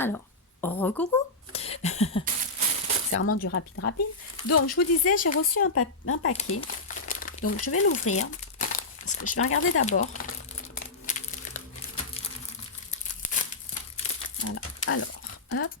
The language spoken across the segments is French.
Alors, recoucou. C'est vraiment du rapide. Donc, je vous disais, j'ai reçu un paquet. Donc, je vais l'ouvrir. Parce que je vais regarder d'abord. Voilà. Alors, hop.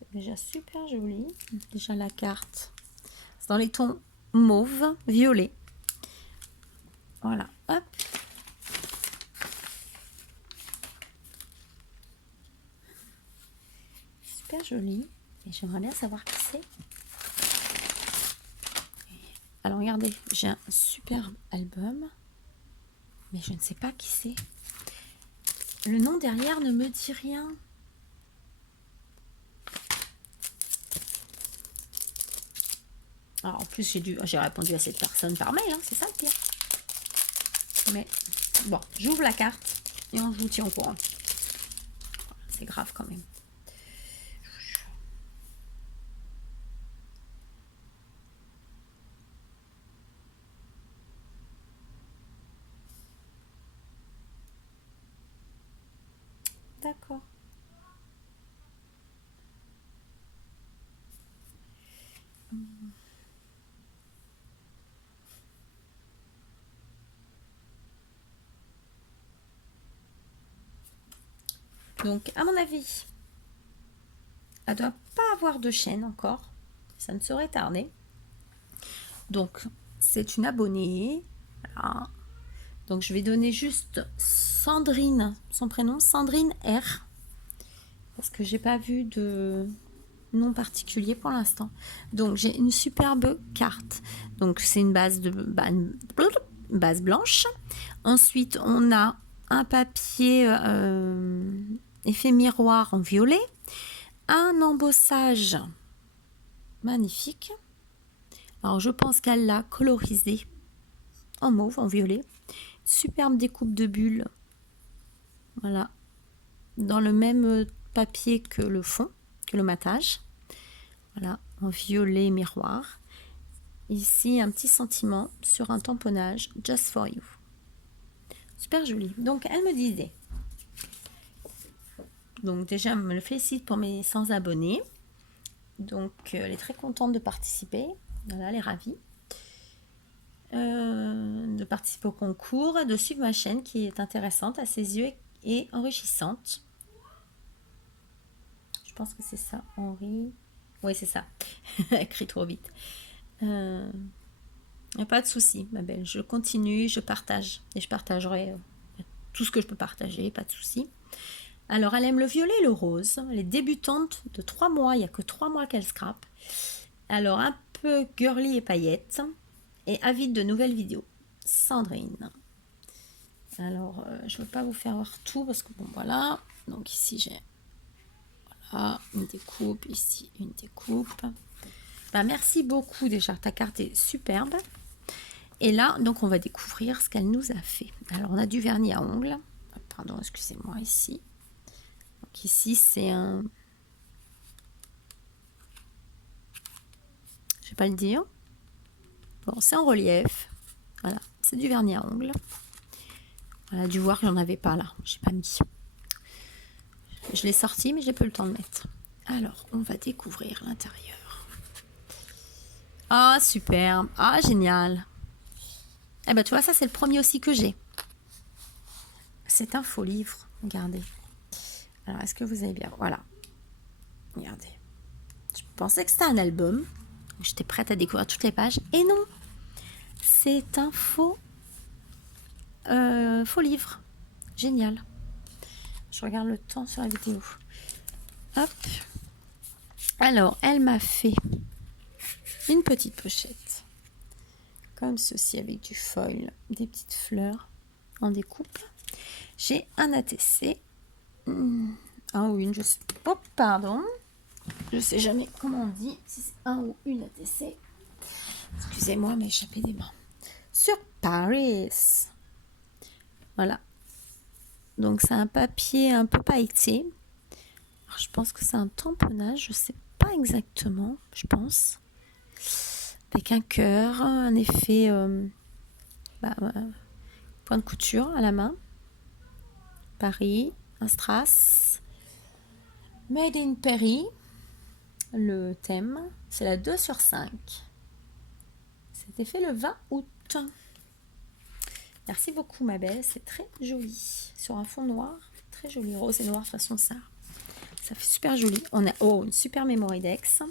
C'est déjà super joli. Déjà la carte. C'est dans les tons mauve, violet. Voilà. Hop. Super joli. Et j'aimerais bien savoir qui c'est. Alors, regardez, j'ai un super album. Mais je ne sais pas qui c'est. Le nom derrière ne me dit rien. Alors, en plus, j'ai répondu à cette personne par mail, hein, c'est ça le pire. Mais bon, j'ouvre la carte et on vous tient au courant. C'est grave quand même. D'accord. Donc, à mon avis, elle doit pas avoir de chaîne encore. Ça ne saurait tarder. Donc, c'est une abonnée. Voilà. Donc, je vais donner juste Sandrine, son prénom, Sandrine R. Parce que j'ai pas vu de nom particulier pour l'instant. Donc, j'ai une superbe carte. Donc, c'est une base base blanche. Ensuite, on a un papier effet miroir en violet, un embossage magnifique. Alors, je pense qu'elle l'a colorisé en mauve, en violet. Superbe découpe de bulles. Voilà. Dans le même papier que le fond, que le matage. Voilà, en violet miroir. Ici, un petit sentiment sur un tamponnage, just for you. Super joli. Donc, elle me disait. Donc, déjà, elle me félicite pour mes 100 abonnés. Donc, elle est très contente de participer. Voilà, elle est ravie. De participer au concours, de suivre ma chaîne qui est intéressante à ses yeux et enrichissante. Je pense que c'est ça, Henri. Oui, c'est ça. Écrit trop vite. Il n'y a pas de souci, ma belle. Je continue, je partage. Et je partagerai tout ce que je peux partager, pas de souci. Alors, elle aime le violet et le rose. Elle est débutante de 3 mois. Il n'y a que 3 mois qu'elle scrape. Alors, un peu girly et paillettes. Et avide de nouvelles vidéos. Sandrine. Alors, je ne veux pas vous faire voir tout parce que bon, voilà. Donc, ici, j'ai voilà, une découpe. Ici, une découpe. Bah, merci beaucoup déjà. Ta carte est superbe. Et là, donc, on va découvrir ce qu'elle nous a fait. Alors, on a du vernis à ongles. Pardon, excusez-moi, ici. Donc, ici, c'est un... Je vais pas le dire. Bon, c'est en relief. Voilà, c'est du vernis à ongles. Voilà, dû voir que j'en avais pas là. J'ai pas mis. Je l'ai sorti, mais j'ai pas eu le temps de mettre. Alors, on va découvrir l'intérieur. Ah, super. Ah, génial. Eh ben, tu vois, ça, c'est le premier aussi que j'ai. C'est un faux livre. Regardez. Alors, est-ce que vous avez bien... Voilà. Regardez. Je pensais que c'était un album. J'étais prête à découvrir toutes les pages. Et non. C'est un faux livre. Génial. Je regarde le temps sur la vidéo. Hop. Alors, elle m'a fait une petite pochette. Comme ceci, avec du foil, des petites fleurs en découpe. J'ai un ATC. Un ou une, je sais. Oh, pardon. Je sais jamais comment on dit, si c'est un ou une ATC. Excusez-moi, mais échappé des mains. Sur Paris. Voilà. Donc, c'est un papier un peu pailleté. Alors, je pense que c'est un tamponnage. Je sais pas exactement, je pense. Avec un cœur, un effet point de couture à la main. Paris. un strass. Made in Paris. Le thème, c'est la 2 sur 5. C'était fait le 20 août. Merci beaucoup ma belle, c'est très joli. Sur un fond noir, très joli. Rose et noir de façon ça. Ça fait super joli. On a une super Memory Dex.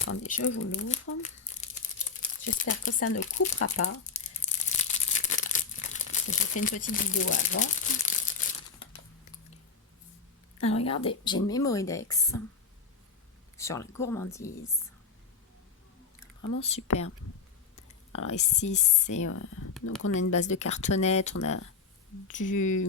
Attendez, je vous l'ouvre. J'espère que ça ne coupera pas. J'ai fait une petite vidéo avant. Alors regardez, j'ai une Memory Dex sur la gourmandise. Vraiment superbe. Alors ici, c'est donc on a une base de cartonnette, on a du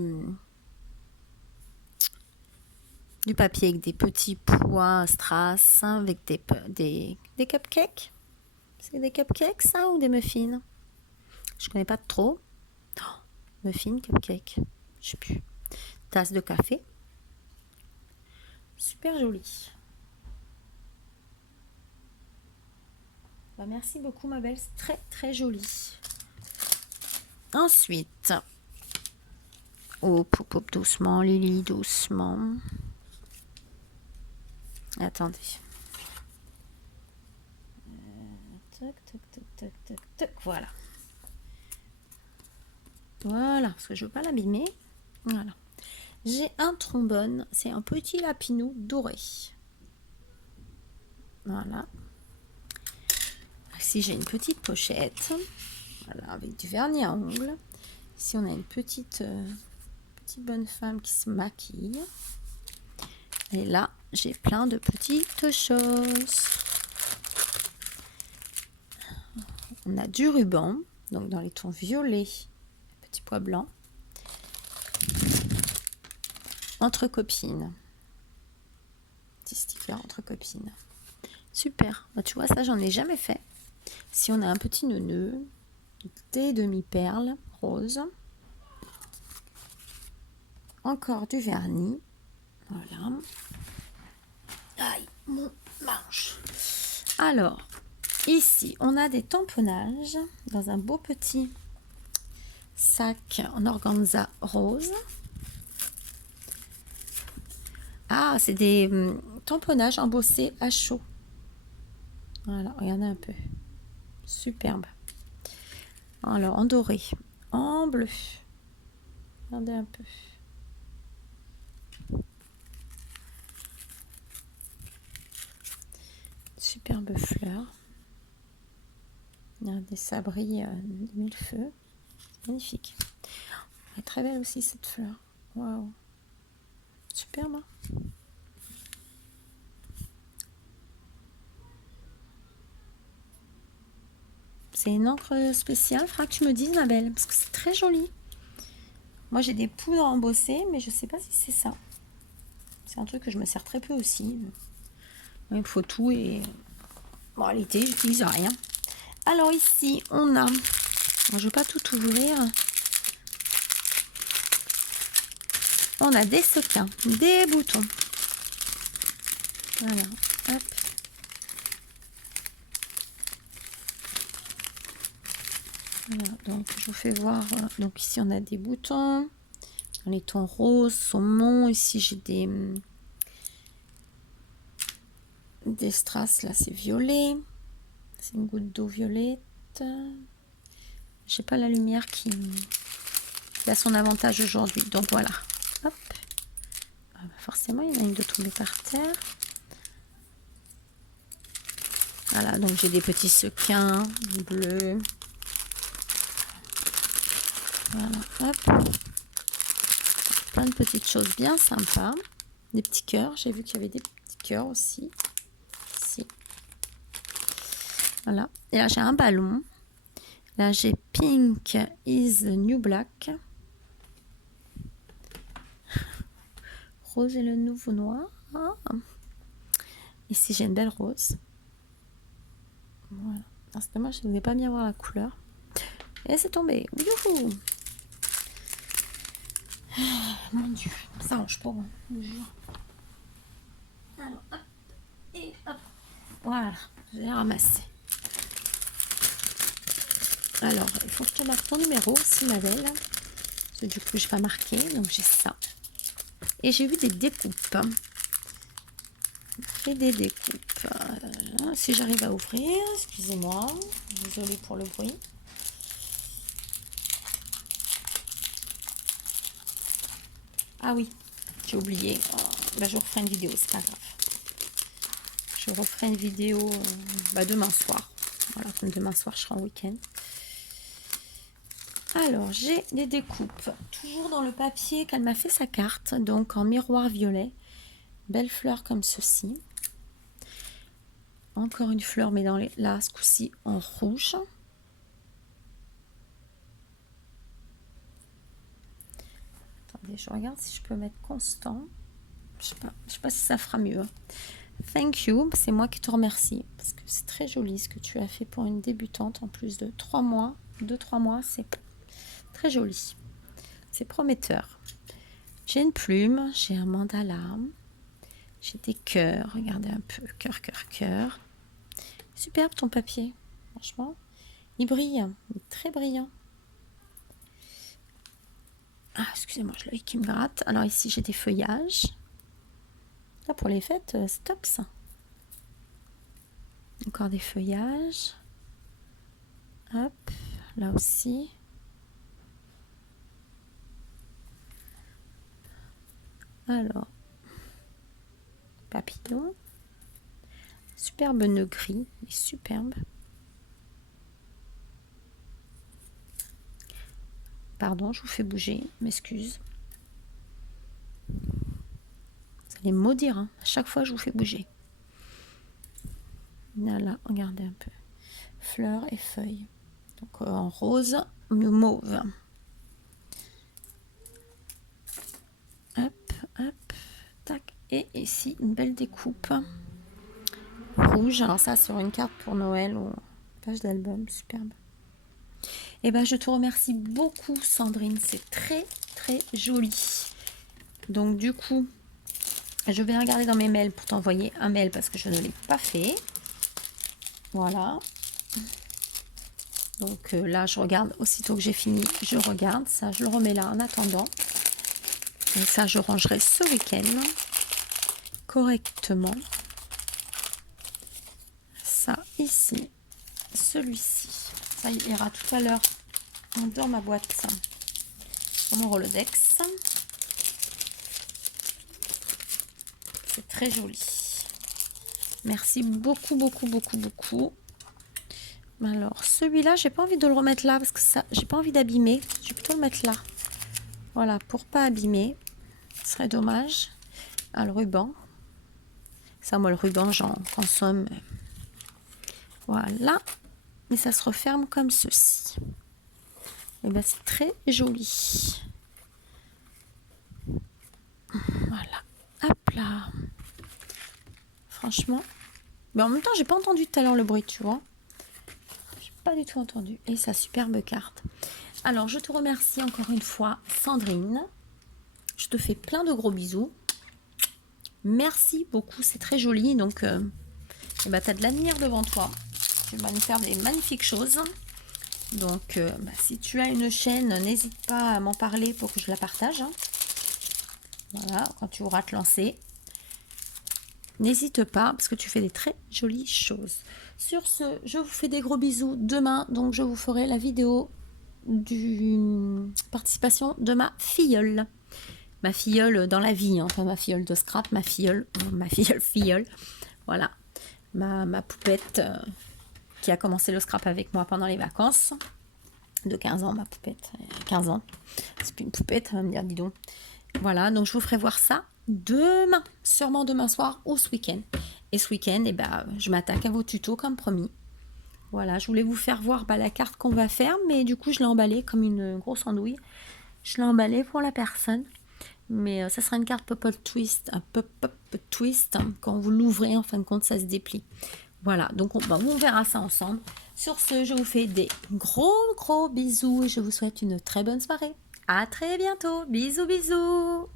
papier avec des petits pois strass, avec des cupcakes. C'est des cupcakes ça ou des muffins? Je connais pas trop. Oh, muffins, cupcakes, je sais plus. Tasse de café. Super joli. Bah, merci beaucoup ma belle, c'est très très joli. Ensuite, hop, hop, hop, doucement, Lily, doucement. Attendez. Tac, tac, tac, tac, tac, tac, voilà. Voilà, parce que je veux pas l'abîmer. Voilà. J'ai un trombone, c'est un petit lapinou doré. Voilà. Ici, j'ai une petite pochette. Voilà, avec du vernis à ongles. Ici, on a une petite bonne femme qui se maquille. Et là, j'ai plein de petites choses. On a du ruban, donc dans les tons violets, petit pois blanc. Entre copines. Petit sticker entre copines. Super. Bah, tu vois, ça, j'en ai jamais fait. Si on a un petit neuneu, des demi-perles roses. Encore du vernis. Voilà. Aïe, mon manche. Alors, ici, on a des tamponnages dans un beau petit sac en organza rose. Ah, c'est des tamponnages embossés à chaud. Voilà, regardez un peu. Superbe. Alors, en doré, en bleu. Regardez un peu. Superbe fleur. Regardez, ça brille de mille feux. Magnifique. Elle est très belle aussi cette fleur. Waouh. Superbe. Hein. C'est une encre spéciale. Il faudra que tu me dises, ma belle, parce que c'est très joli. Moi, j'ai des poudres embossées, mais je sais pas si c'est ça. C'est un truc que je me sers très peu aussi. Il me faut tout et bon, l'été, j'utilise rien. Alors ici, on a... Je ne vais pas tout ouvrir. On a des sequins, des boutons. Voilà, hop. Voilà, donc je vous fais voir. Donc ici, on a des boutons. Dans les tons rose, saumon. Ici, j'ai des strass. Là, c'est violet. C'est une goutte d'eau violette. J'ai pas la lumière qui a son avantage aujourd'hui. Donc voilà. Hop. Ah bah forcément, il y en a une de tomber par terre. Voilà, donc j'ai des petits sequins bleus. Voilà, hop. Plein de petites choses bien sympas. Des petits cœurs. J'ai vu qu'il y avait des petits cœurs aussi. Ici. Voilà. Et là, j'ai un ballon. Là, j'ai Pink is the New Black. Rose est le nouveau noir. Ah. Ici, j'ai une belle rose. Voilà. C'est dommage, je ne vais pas bien voir la couleur. Et c'est tombé. Youhou. Mon Dieu, ça range pas, hein, je jure. Alors, hop, et hop. Voilà, j'ai ramassé. Alors, il faut que je te marque ton numéro aussi, ma belle. du coup, je n'ai pas marqué. Donc, j'ai ça. Et j'ai eu des découpes. Et des découpes. Si j'arrive à ouvrir, excusez-moi. Désolée pour le bruit. Ah oui, j'ai oublié. Je vous referai une vidéo, c'est pas grave. Je referai une vidéo demain soir. Voilà, comme demain soir, je serai en week-end. Alors, j'ai des découpes. Toujours dans le papier qu'elle m'a fait sa carte. Donc, en miroir violet. Belle fleur comme ceci. Encore une fleur, mais dans là, ce coup-ci, en rouge. Attendez, je regarde si je peux mettre constant. Je sais pas si ça fera mieux. Thank you, c'est moi qui te remercie. Parce que c'est très joli ce que tu as fait pour une débutante. En plus de 3 mois, 2-3 mois, c'est très joli. C'est prometteur. J'ai une plume, j'ai un mandala. J'ai des cœurs, regardez un peu, cœur, cœur, cœur. Superbe ton papier, franchement. Il brille, il est très brillant. Ah, excusez-moi, j'ai l'œil qui me gratte. Alors ici, j'ai des feuillages. Là, pour les fêtes, c'est top ça. Encore des feuillages. Hop, là aussi. Alors, papillon. Superbe nœud gris, il est superbe. Pardon, je vous fais bouger, m'excuse. Vous allez me maudire, hein. À chaque fois je vous fais bouger. Voilà, regardez un peu. Fleurs et feuilles. Donc en rose, mauve. Hop, hop, tac. Et ici, une belle découpe. Rouge, alors ça sur une carte pour Noël ou page d'album, superbe. Et ben je te remercie beaucoup Sandrine, c'est très très joli. Donc du coup, je vais regarder dans mes mails pour t'envoyer un mail parce que je ne l'ai pas fait. Voilà. Donc là je regarde, aussitôt que j'ai fini, je regarde. Ça je le remets là en attendant. Et ça je rangerai ce week-end correctement. Ça ici, celui-ci. Ça ira tout à l'heure dans ma boîte, dans mon Rolodex. C'est très joli. Merci beaucoup, beaucoup, beaucoup, beaucoup. Alors, celui-là, j'ai pas envie de le remettre là parce que ça, j'ai pas envie d'abîmer. Je vais plutôt le mettre là. Voilà, pour pas abîmer. Ce serait dommage. Ah, le ruban. Ça, moi, le ruban, j'en consomme. Voilà. Et ça se referme comme ceci. Et bien, c'est très joli. Voilà. Hop là. Franchement. Mais en même temps, j'ai pas entendu tout à l'heure le bruit, tu vois. J'ai pas du tout entendu. Et sa superbe carte. Alors, je te remercie encore une fois, Sandrine. Je te fais plein de gros bisous. Merci beaucoup, c'est très joli. Donc, tu as de l'avenir devant toi. Tu vas nous faire des magnifiques choses. Donc, si tu as une chaîne, n'hésite pas à m'en parler pour que je la partage. Voilà, quand tu auras te lancer. N'hésite pas, parce que tu fais des très jolies choses. Sur ce, je vous fais des gros bisous. Demain, donc, je vous ferai la vidéo du participation de ma filleule. Ma filleule dans la vie, hein, pas ma filleule de scrap, ma filleule. Voilà, ma poupette qui a commencé le scrap avec moi pendant les vacances. De 15 ans, ma poupette. 15 ans. C'est plus une poupette, elle va me dire, dis donc. Voilà, donc je vous ferai voir ça demain, sûrement demain soir ou ce week-end. Et ce week-end, je m'attaque à vos tutos comme promis. Voilà, je voulais vous faire voir la carte qu'on va faire, mais du coup, je l'ai emballée comme une grosse andouille. Je l'ai emballée pour la personne. Mais ça sera une carte pop-up twist, un pop-up twist. Hein, quand vous l'ouvrez, en fin de compte, ça se déplie. Voilà, donc on verra ça ensemble. Sur ce, je vous fais des gros bisous et je vous souhaite une très bonne soirée. À très bientôt. Bisous, bisous.